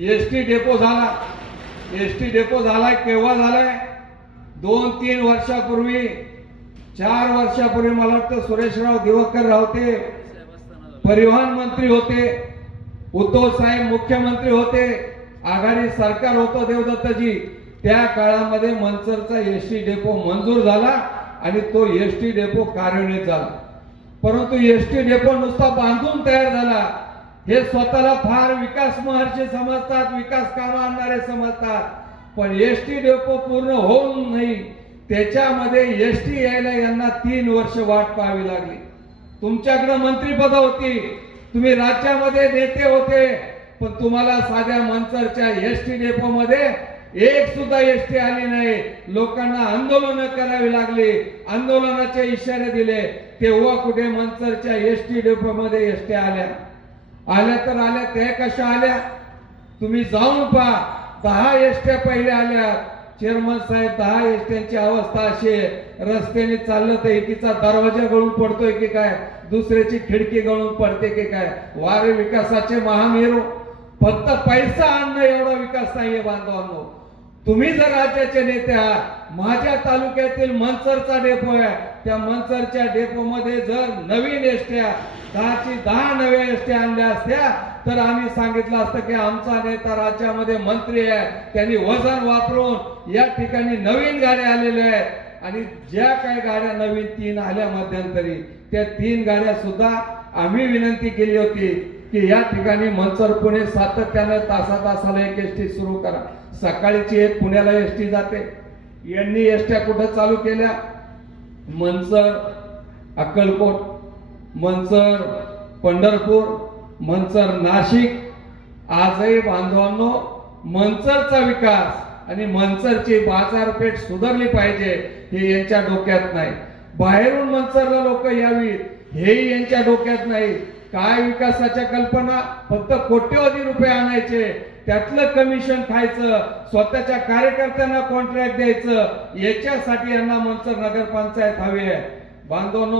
ST depot झाला। ST depot झालाय केव्हा झालाय? 2-3 वर्षापूर्वी, 4 वर्षापूर्वी मला वाटतं सुरेशराव दिवाकर रावते परिवहन मंत्री होते, उद्धव साहेब मुख्यमंत्री होते, आघाडी सरकार होतं देवदत्तजी, त्या काळामध्ये मनसरचा एसटी डेपो मंजूर झाला आणि तो एसटी डेपो कार्यान्वित झाला। परंतु एसटी डेपो नुसता बांधून तयार झाला, हे स्वतःला फार विकास महर्षी समजतात, विकास काम आणणारे समजतात, पण एसटी डेपो पूर्ण होऊन नाही, त्याच्यामध्ये एसटी यायला यांना 3 वर्ष वाट पाहावी लागली। तुमच्याकडे मंत्रीपद होती, तुम्ही राज्यामध्ये नेते होते, पण तुम्हाला साध्या मनसरच्या एसटी डेपो मध्ये एक सुद्धा एसटी आली नाही। लोकांना आंदोलन करावी लागली, आंदोलनाचे इशारे दिले, तेव्हा कुठे मनसरच्या एसटी डेपो मध्ये एसटी आल्या तर आल्या, त्या कशा आल्या? तुम्ही जाऊन पहा, 10 एसट्या पहिले आल्या। चेअरमन साहेब, 10 एसट्यांची अवस्था अशी आहे, रस्त्याने चाललं तर एकीचा दरवाजा गळून पडतोय की काय, दुसऱ्याची खिडकी गळून पडते की काय। वारे विकासाचे महामेरू, फक्त पैसा आणणं एवढा विकास नाहीये बांधवांनो। तुम्ही जर राज्याचे नेते आहात, माझ्या तालुक्यातील मनसरचा डेपो आहे, त्या मनसरच्या डेपो मध्ये जर नवीन एसट्या 10ची 10 नव्या एसट्या आणल्या असत्या तर आम्ही सांगितलं असतं की आमचा नेता राज्यामध्ये मंत्री आहे, त्यांनी वजन वापरून या ठिकाणी नवीन गाड्या आलेल्या आहेत आणि ज्या काही गाड्या नवीन 3 आल्या मध्यंतरी, त्या 3 गाड्या सुद्धा आम्ही विनंती केली होती की या ठिकाणी मनसर पुणे सातत्याने तासाला एक एसटी सुरू करा। सकाळीची एक पुण्याला एसटी जाते, यांनी एसट्या कुठं चालू केल्या? मनसर अक्कलकोट, मनसर पंढरपूर, मनसर नाशिक। आजही बांधवांनो, मनसरचा विकास आणि मनसरची बाजारपेठ सुधारली पाहिजे हे यांच्या डोक्यात नाही। बाहेरून मनसरला लोक यावी हेही यांच्या डोक्यात नाही। काय विकासाच्या कल्पना? फक्त कोट्यवधी रुपये आणायचे, त्यातलं कमिशन खायचं, स्वतःच्या कार्यकर्त्यांना कॉन्ट्रॅक्ट द्यायचं, याच्यासाठी यांना मनसर नगरपंचायत हवी आहे बांधवांनो।